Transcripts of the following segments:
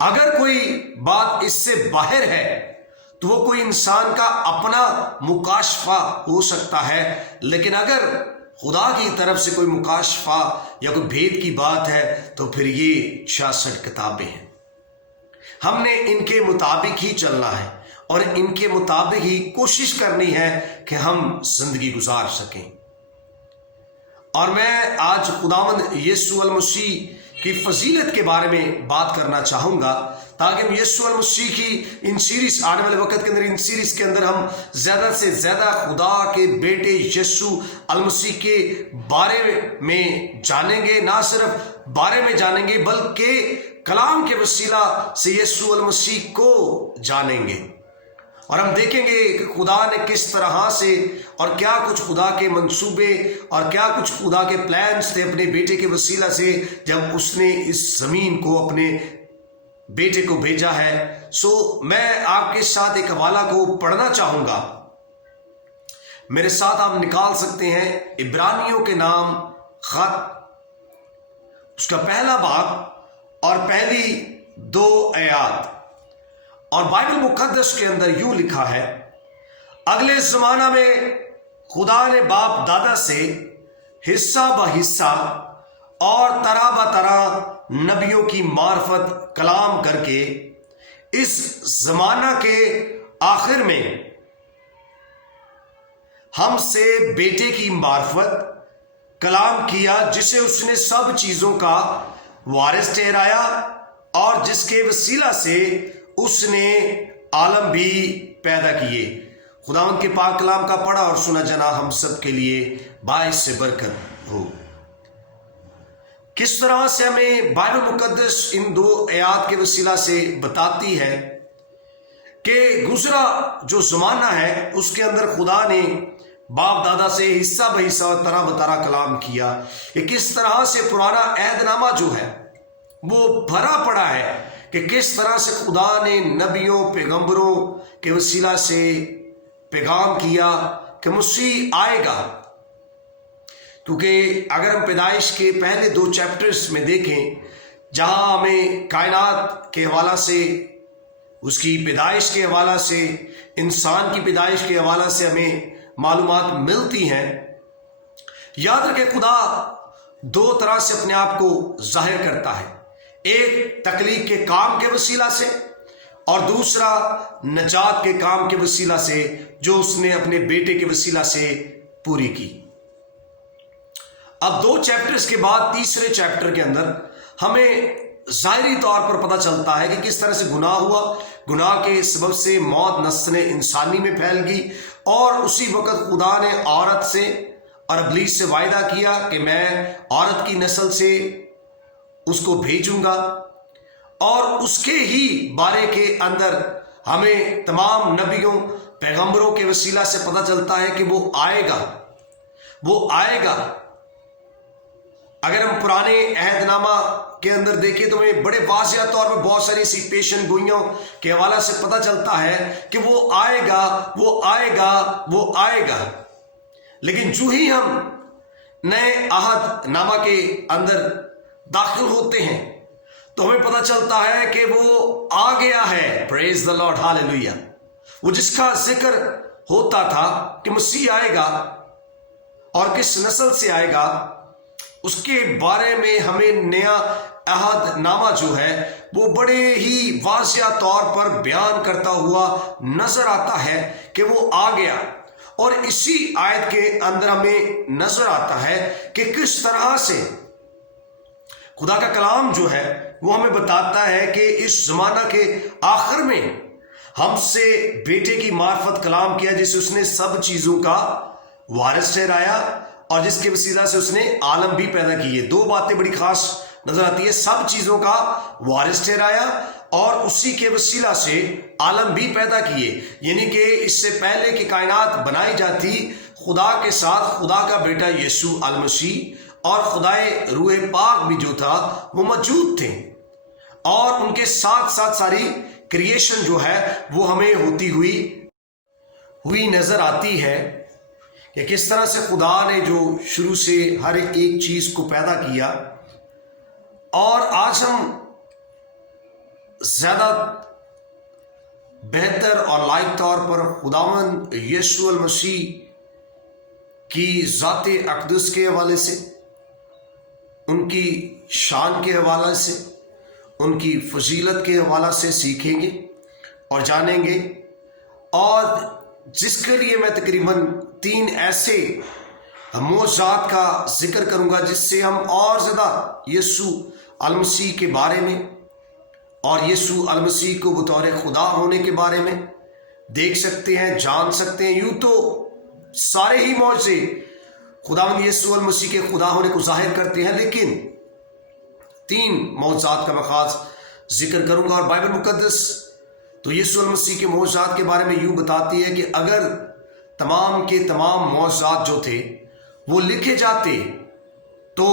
اگر کوئی بات اس سے باہر ہے تو وہ کوئی انسان کا اپنا مکاشفہ ہو سکتا ہے، لیکن اگر خدا کی طرف سے کوئی مکاشفہ یا کوئی بھید کی بات ہے تو پھر یہ 66 کتابیں ہیں۔ ہم نے ان کے مطابق ہی چلنا ہے اور ان کے مطابق ہی کوشش کرنی ہے کہ ہم زندگی گزار سکیں۔ اور میں آج خداوند یسوع المسیح کی فضیلت کے بارے میں بات کرنا چاہوں گا، تاکہ ہم یسوع المسیح کی ان سیریز آنے والے وقت کے اندر، ان سیریز کے اندر ہم زیادہ سے زیادہ خدا کے بیٹے یسوع المسیح کے بارے میں جانیں گے۔ نہ صرف بارے میں جانیں گے بلکہ کلام کے وسیلہ سے یسوع المسیح کو جانیں گے، اور ہم دیکھیں گے کہ خدا نے کس طرح سے اور کیا کچھ خدا کے منصوبے اور کیا کچھ خدا کے پلانز تھے اپنے بیٹے کے وسیلہ سے جب اس نے اس زمین کو اپنے بیٹے کو بھیجا ہے۔ میں آپ کے ساتھ ایک حوالہ کو پڑھنا چاہوں گا، میرے ساتھ آپ نکال سکتے ہیں عبرانیوں کے نام خط، اس کا پہلا باب اور پہلی 2 آیات۔ اور بائبل مقدس کے اندر یوں لکھا ہے، اگلے زمانہ میں خدا نے باپ دادا سے حصہ بہ حصہ اور طرح بہ طرح نبیوں کی معرفت کلام کر کے اس زمانہ کے آخر میں ہم سے بیٹے کی معرفت کلام کیا، جسے اس نے سب چیزوں کا وارث ٹھہرایا اور جس کے وسیلہ سے اس نے عالم بھی پیدا کیے۔ خداوند کے پاک کلام کا پڑھا اور سنا جنا ہم سب کے لیے باعث سے برکت ہو۔ کس طرح سے ہمیں بائبل مقدس ان 2 آیات کے وسیلہ سے بتاتی ہے کہ گزرا جو زمانہ ہے اس کے اندر خدا نے باپ دادا سے حصہ بہ حصہ اور طرح بہ طرح کلام کیا، کہ کس طرح سے پرانا عہد نامہ جو ہے وہ بھرا پڑا ہے، کہ کس طرح سے خدا نے نبیوں پیغمبروں کے وسیلہ سے پیغام کیا کہ مسیح آئے گا۔ کیونکہ اگر ہم پیدائش کے پہلے 2 چیپٹرز میں دیکھیں، جہاں ہمیں کائنات کے حوالہ سے، اس کی پیدائش کے حوالہ سے، انسان کی پیدائش کے حوالہ سے ہمیں معلومات ملتی ہیں، یاد رکھیں خدا 2 طرح سے اپنے آپ کو ظاہر کرتا ہے، ایک تخلیق کے کام کے وسیلہ سے اور دوسرا نجات کے کام کے وسیلہ سے جو اس نے اپنے بیٹے کے وسیلہ سے پوری کی۔ اب 2 چیپٹرز کے بعد تیسرے چیپٹر کے اندر ہمیں ظاہری طور پر پتہ چلتا ہے کہ کس طرح سے گناہ ہوا، گناہ کے سبب سے موت نسل انسانی میں پھیل گئی، اور اسی وقت خدا نے عورت سے اور ابلیس سے وعدہ کیا کہ میں عورت کی نسل سے اس کو بھیجوں گا، اور اس کے ہی بارے کے اندر ہمیں تمام نبیوں پیغمبروں کے وسیلہ سے پتہ چلتا ہے کہ وہ آئے گا، وہ آئے گا۔ اگر ہم پرانے عہد نامہ کے اندر دیکھیں تو ہمیں بڑے واضح طور پر بہت ساری سی پیشن گوئیوں کے حوالہ سے پتہ چلتا ہے کہ وہ آئے گا، وہ آئے گا، وہ آئے گا۔ لیکن جو ہی ہم نئے عہد نامہ کے اندر داخل ہوتے ہیں تو ہمیں پتہ چلتا ہے کہ وہ آ گیا ہے، پریز دی لارڈ، ہاللیلویہ۔ وہ جس کا ذکر ہوتا تھا کہ مسیح آئے گا اور کس نسل سے آئے گا، اس کے بارے میں ہمیں نیا عہد نامہ جو ہے وہ بڑے ہی واضح طور پر بیان کرتا ہوا نظر آتا ہے کہ وہ آ گیا۔ اور اسی آیت کے اندر ہمیں نظر آتا ہے کہ کس طرح سے خدا کا کلام جو ہے وہ ہمیں بتاتا ہے کہ اس زمانہ کے آخر میں ہم سے بیٹے کی معرفت کلام کیا، جسے اس نے سب چیزوں کا وارث ٹھہرایا اور جس کے وسیلہ سے اس نے عالم بھی پیدا کیے۔ 2 باتیں بڑی خاص نظر آتی ہے، سب چیزوں کا وارث ٹھہرایا اور اسی کے وسیلہ سے عالم بھی پیدا کیے، یعنی کہ اس سے پہلے کہ کائنات بنائی جاتی، خدا کے ساتھ خدا کا بیٹا یسوع المسیح اور خدائے روح پاک بھی جو تھا وہ موجود تھے، اور ان کے ساتھ ساتھ ساری کریشن جو ہے وہ ہمیں ہوتی ہوئی نظر آتی ہے کہ کس طرح سے خدا نے جو شروع سے ہر ایک چیز کو پیدا کیا۔ اور آج ہم زیادہ بہتر اور لائق طور پر خداوند یسوع المسیح کی ذات اقدس کے حوالے سے، ان کی شان کے حوالے سے، ان کی فضیلت کے حوالے سے سیکھیں گے اور جانیں گے، اور جس کے لیے میں تقریباً 3 ایسے معجزات کا ذکر کروں گا جس سے ہم اور زیادہ یسوع المسیح کے بارے میں اور یسوع المسیح کو بطور خدا ہونے کے بارے میں دیکھ سکتے ہیں، جان سکتے ہیں۔ یوں تو سارے ہی معجزے خداوند یسوع المسیح کے خدا ہونے کو ظاہر کرتے ہیں، لیکن 3 معجزات کا میں خاص ذکر کروں گا، اور بائبل مقدس تو یسوع المسیح کے معجزات کے بارے میں یوں بتاتی ہے کہ اگر تمام کے تمام معجزات جو تھے وہ لکھے جاتے تو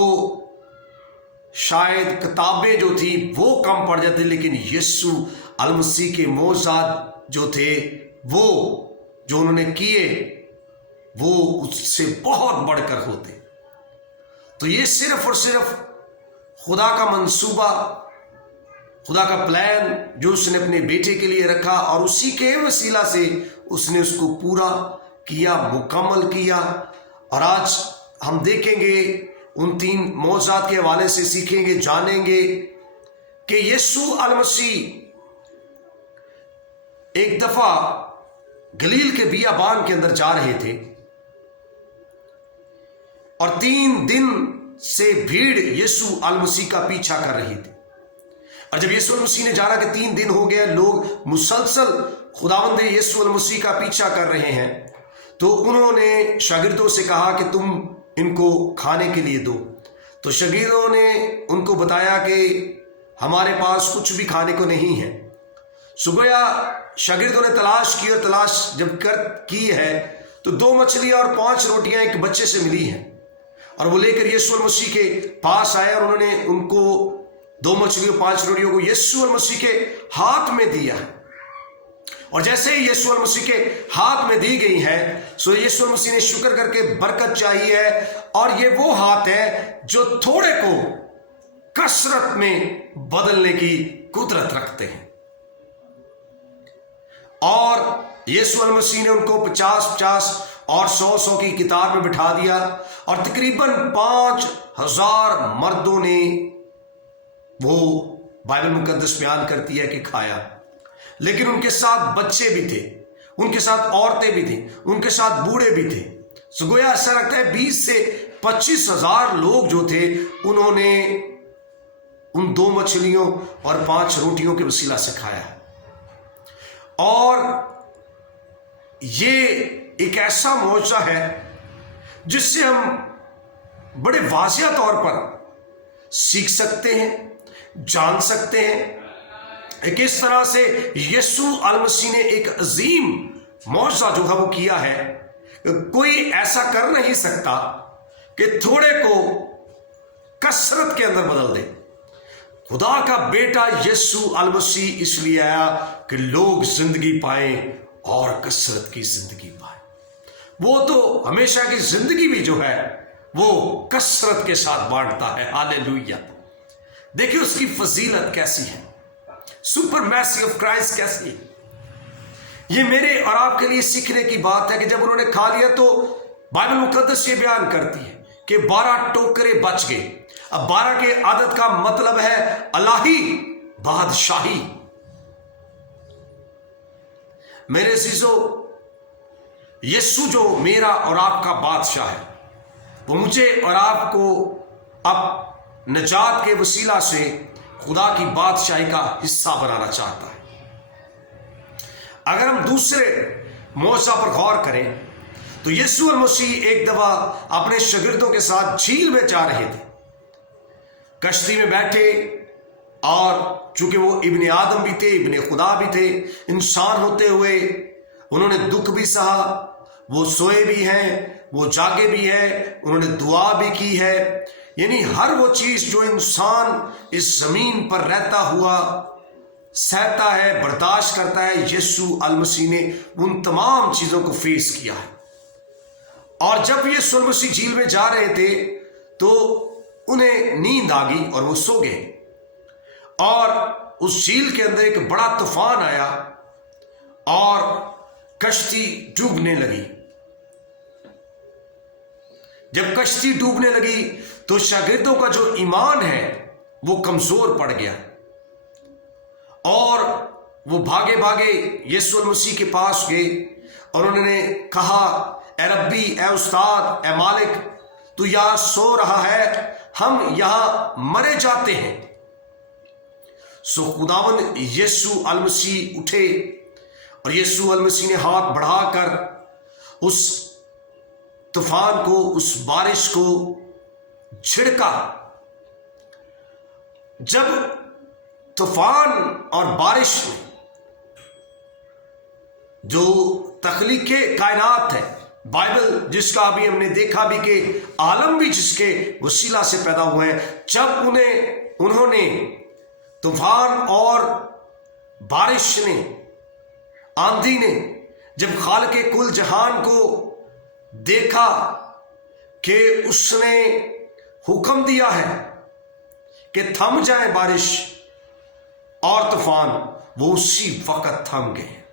شاید کتابیں جو تھی وہ کم پڑ جاتی، لیکن یسوع المسیح کے معجزات جو تھے وہ جو انہوں نے کیے وہ اس سے بہت بڑھ کر ہوتے۔ تو یہ صرف اور صرف خدا کا منصوبہ، خدا کا پلان جو اس نے اپنے بیٹے کے لیے رکھا، اور اسی کے وسیلہ سے اس نے اس کو پورا کیا، مکمل کیا۔ اور آج ہم دیکھیں گے ان 3 معجزات کے حوالے سے، سیکھیں گے، جانیں گے کہ یسوع المسیح ایک دفعہ گلیل کے بیابان کے اندر جا رہے تھے، اور 3 دن سے بھیڑ یسوع المسیح کا پیچھا کر رہی تھی۔ اور جب یسوع المسیح نے جانا کہ 3 دن ہو گئے، لوگ مسلسل خداوند یسوع المسیح کا پیچھا کر رہے ہیں، تو انہوں نے شاگردوں سے کہا کہ تم ان کو کھانے کے لیے دو۔ تو شاگردوں نے ان کو بتایا کہ ہمارے پاس کچھ بھی کھانے کو نہیں ہے۔ گویا شاگردوں نے تلاش کی، اور تلاش جب کی ہے تو 2 مچھلیاں اور 5 روٹیاں ایک بچے سے ملی ہیں، اور وہ لے کر یسوع المسیح کے پاس آئے، اور انہوں نے ان کو 2 مچھلیوں 5 روٹیوں کو یسوع المسیح کے ہاتھ میں دیا۔ اور جیسے ہی یسوع المسیح کے ہاتھ میں دی گئی ہے، سو یسوع المسیح نے شکر کر کے برکت چاہی ہے، اور یہ وہ ہاتھ ہے جو تھوڑے کو کثرت میں بدلنے کی قدرت رکھتے ہیں۔ اور یسوع المسیح نے ان کو 50-50 اور 100-100 کی کتار میں بٹھا دیا، اور تقریباً 5000 مردوں نے، وہ بائبل مقدس بیان کرتی ہے کہ کھایا۔ لیکن ان کے ساتھ بچے بھی تھے، ان کے ساتھ عورتیں بھی تھیں، ان کے ساتھ بوڑھے بھی تھے۔ سو گویا ایسا لگتا ہے 20 سے 25 ہزار لوگ جو تھے انہوں نے ان 2 مچھلیوں اور 5 روٹیوں کے وسیلہ سے کھایا۔ اور یہ ایک ایسا معجزہ ہے جس سے ہم بڑے واضح طور پر سیکھ سکتے ہیں، جان سکتے ہیں کہ کس طرح سے یسوع المسیح نے ایک عظیم معجزہ جو ہے وہ کیا ہے۔ کوئی ایسا کر نہیں سکتا کہ تھوڑے کو کثرت کے اندر بدل دے۔ خدا کا بیٹا یسوع المسیح اس لیے آیا کہ لوگ زندگی پائیں اور کثرت کی زندگی پائیں۔ وہ تو ہمیشہ کی زندگی بھی جو ہے وہ کثرت کے ساتھ بانٹتا ہے۔ ہاللیلویہ! دیکھیں اس کی فضیلت کیسی ہے، سپر میسی آف کرائسٹ کیسی ہے۔ یہ میرے اور آپ کے لیے سیکھنے کی بات ہے کہ جب انہوں نے کھا لیا تو بائبل مقدس یہ بیان کرتی ہے کہ 12 ٹوکرے بچ گئے۔ اب 12 کے عدد کا مطلب ہے الہی بادشاہی۔ میرے عزیزو، یسوع جو میرا اور آپ کا بادشاہ ہے، وہ مجھے اور آپ کو اب نجات کے وسیلہ سے خدا کی بادشاہی کا حصہ بنانا چاہتا ہے۔ اگر ہم دوسرے معجزہ پر غور کریں تو یسوع المسیح ایک دفعہ اپنے شاگردوں کے ساتھ جھیل میں جا رہے تھے، کشتی میں بیٹھے، اور چونکہ وہ ابن آدم بھی تھے، ابن خدا بھی تھے، انسان ہوتے ہوئے انہوں نے دکھ بھی سہا، وہ سوئے بھی ہیں، وہ جاگے بھی ہیں، انہوں نے دعا بھی کی ہے۔ یعنی ہر وہ چیز جو انسان اس زمین پر رہتا ہوا سہتا ہے، برداشت کرتا ہے، یسوع المسیح نے ان تمام چیزوں کو فیس کیا ہے۔ اور جب یسوع المسیح جھیل میں جا رہے تھے تو انہیں نیند آ گئی اور وہ سو گئے، اور اس جھیل کے اندر ایک بڑا طوفان آیا اور کشتی ڈوبنے لگی۔ جب کشتی ڈوبنے لگی تو شاگردوں کا جو ایمان ہے وہ کمزور پڑ گیا اور وہ بھاگے بھاگے یسوع المسیح کے پاس گئے اور انہوں نے کہا، اے ربی، اے استاد، اے مالک، تو یہاں سو رہا ہے، ہم یہاں مرے جاتے ہیں۔ سو خداوند یسوع المسیح اٹھے اور یسوع المسیح نے ہاتھ بڑھا کر اس طوفان کو، اس بارش کو جھڑکا۔ جب طوفان اور بارش میں جو تخلیق کائنات ہے، بائبل جس کا ابھی ہم نے دیکھا بھی کہ عالم بھی جس کے وسیلہ سے پیدا ہوئے ہیں، جب انہوں نے طوفان اور بارش نے، آندھی نے جب خالق کل جہان کو دیکھا کہ اس نے حکم دیا ہے کہ تھم جائے بارش اور طوفان، وہ اسی وقت تھم گئے۔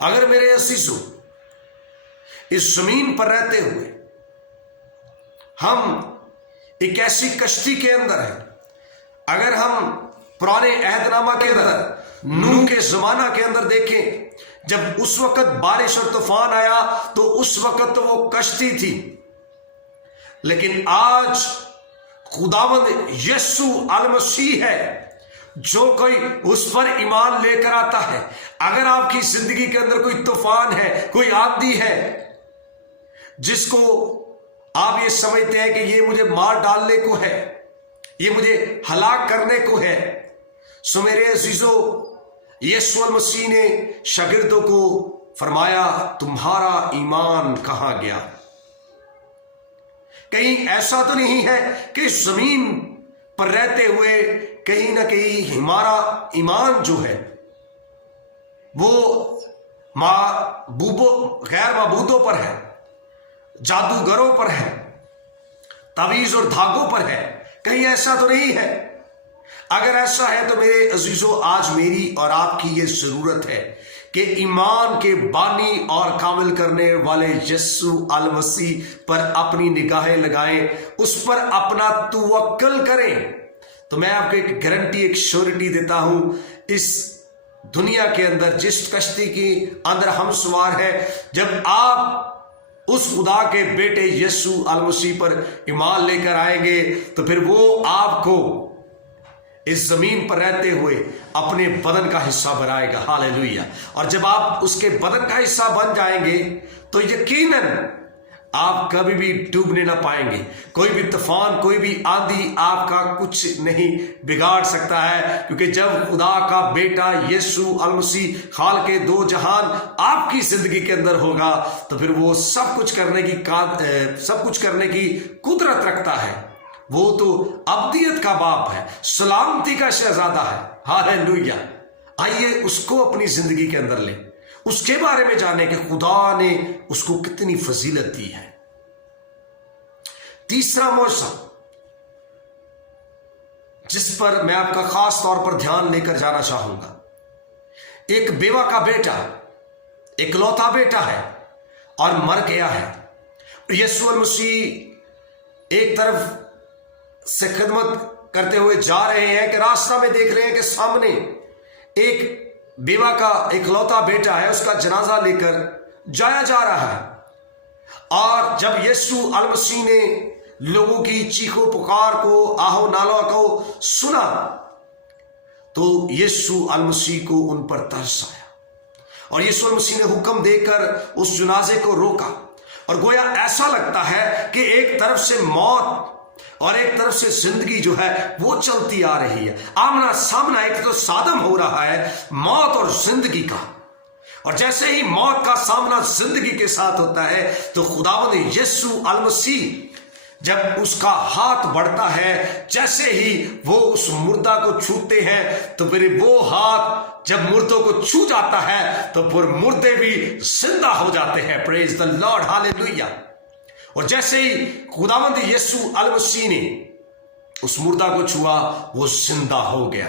اگر میرے عزیزو اس زمین پر رہتے ہوئے ہم ایک ایسی کشتی کے اندر ہیں، اگر ہم پرانے عہد نامہ کے اندر نوح کے زمانہ کے اندر دیکھیں، جب اس وقت بارش اور طوفان آیا تو اس وقت تو وہ کشتی تھی، لیکن آج خداوند یسوع المسیح ہے جو کوئی اس پر ایمان لے کر آتا ہے۔ اگر آپ کی زندگی کے اندر کوئی طوفان ہے، کوئی آندھی ہے جس کو آپ یہ سمجھتے ہیں کہ یہ مجھے مار ڈالنے کو ہے، یہ مجھے ہلاک کرنے کو ہے، سو میرے عزیزو، یسوع المسیح نے شاگردوں کو فرمایا، تمہارا ایمان کہاں گیا؟ کہیں ایسا تو نہیں ہے کہ زمین پر رہتے ہوئے کہیں نہ کہیں ہمارا ایمان جو ہے وہ غیر معبودوں پر ہے، جادوگروں پر ہے، تعویذ اور دھاگوں پر ہے؟ کہیں ایسا تو نہیں ہے؟ اگر ایسا ہے تو میرے عزیزو، آج میری اور آپ کی یہ ضرورت ہے کہ ایمان کے بانی اور کامل کرنے والے یسوع المسیح پر اپنی نگاہیں لگائیں، اس پر اپنا توکل کریں۔ تو میں آپ کو ایک گارنٹی، ایک شیورٹی دیتا ہوں، اس دنیا کے اندر جس کشتی کے اندر ہم سوار ہیں، جب آپ اس خدا کے بیٹے یسوع المسیح پر ایمان لے کر آئیں گے تو پھر وہ آپ کو اس زمین پر رہتے ہوئے اپنے بدن کا حصہ بنائے گا۔ ہاللیلویہ۔ اور جب آپ اس کے بدن کا حصہ بن جائیں گے تو یقیناً آپ کبھی بھی ڈوبنے نہ پائیں گے۔ کوئی بھی طوفان، کوئی بھی آندھی آپ کا کچھ نہیں بگاڑ سکتا ہے، کیونکہ جب خدا کا بیٹا یسوع المسیح خالق دو جہان آپ کی زندگی کے اندر ہوگا تو پھر وہ سب کچھ کرنے کی قدرت رکھتا ہے۔ وہ تو ابدیت کا باپ ہے، سلامتی کا شہزادہ ہے۔ ہاللیلویہ۔ آئیے اس کو اپنی زندگی کے اندر لیں، اس کے بارے میں جانیں کہ خدا نے اس کو کتنی فضیلت دی ہے۔ تیسرا معجزہ جس پر میں آپ کا خاص طور پر دھیان لے کر جانا چاہوں گا، ایک بیوہ کا بیٹا، اکلوتا بیٹا ہے اور مر گیا ہے۔ یسوع المسیح ایک طرف سے خدمت کرتے ہوئے جا رہے ہیں کہ راستہ میں دیکھ رہے ہیں کہ سامنے ایک بیوہ کا اکلوتا بیٹا ہے، اس کا جنازہ لے کر جایا جا رہا ہے۔ اور جب یسوع المسیح نے لوگوں کی چیخو پکار کو، آہو نالوں کو سنا تو یسوع المسیح کو ان پر ترس آیا اور یسوع المسیح نے حکم دے کر اس جنازے کو روکا۔ اور گویا ایسا لگتا ہے کہ ایک طرف سے موت اور ایک طرف سے زندگی جو ہے وہ چلتی آ رہی ہے، آمنا سامنا ایک تو صادم ہو رہا ہے موت اور زندگی کا۔ اور جیسے ہی موت کا سامنا زندگی کے ساتھ ہوتا ہے تو خداوند یسوع المسیح جب اس کا ہاتھ بڑھتا ہے، جیسے ہی وہ اس مردہ کو چھوتے ہیں تو پھر وہ ہاتھ جب مردوں کو چھو جاتا ہے تو پھر مردے بھی زندہ ہو جاتے ہیں۔ پریز دی لارڈ، ہاللیلویہ۔ اور جیسے ہی خداوند یسوع المسیح نے اس مردہ کو چھوا، وہ زندہ ہو گیا۔